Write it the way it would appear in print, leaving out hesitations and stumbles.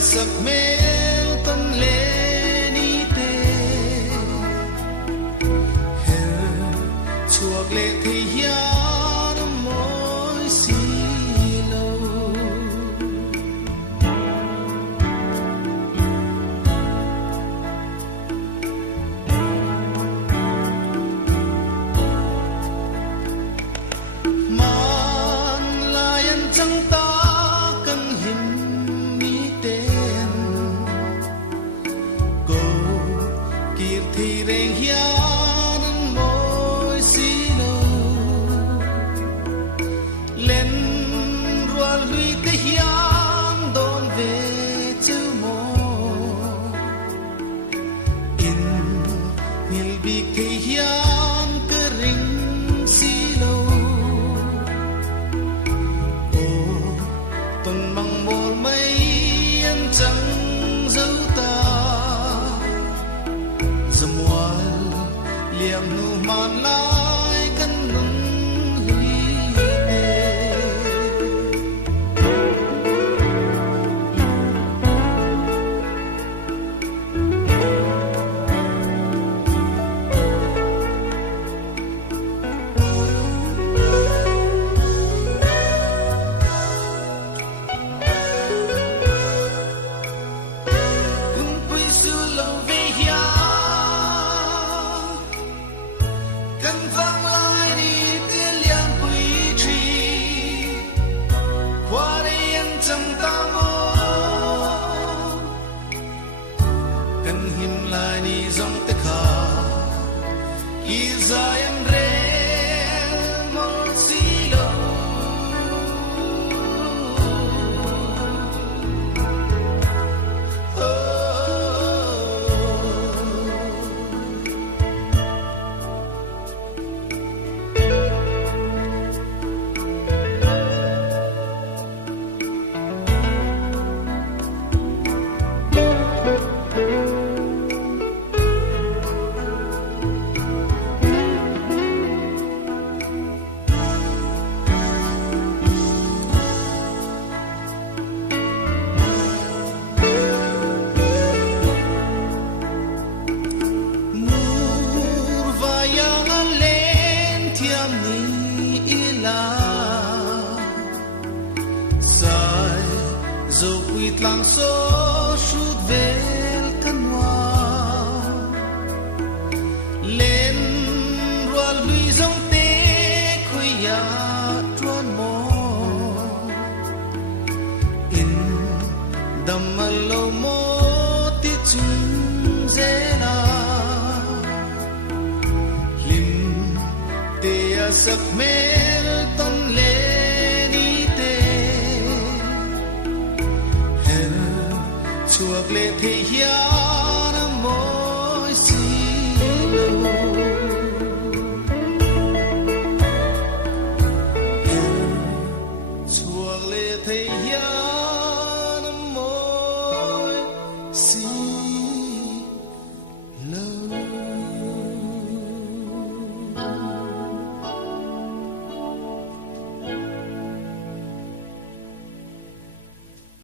sắc mê tân lệ ni tê chuộc lệ thì hiá môi xì lâu man layan chẳng ta cần hình mi tên cô kiệt thì rèn hiá môi xì lâu lên rùa lùi cái hiang đón về chữ mô in nil bị cái hiang cái ring xì lâu tuần bằng một mây anh chẳng dấu ta dầm hoa liềm nụ màn lại cân nung lì tê cũng quy sư lâu về hiá cần vang lại đi tiếng liang quy trì qua đây anh chẳng ta mơ cần hình lại đi dòng tê khá khi dài anh rẽ một xí lâu dấu quýt làng số sút về căn hoa lên rùa lùi dòng tê khôi ya truan mò in đầm mà lâu mô tí chung dễ la lim tê sắc mê tân lệ chuộc lệ thì hiá môi xì lâu chuộc lệ thì hiá môi xì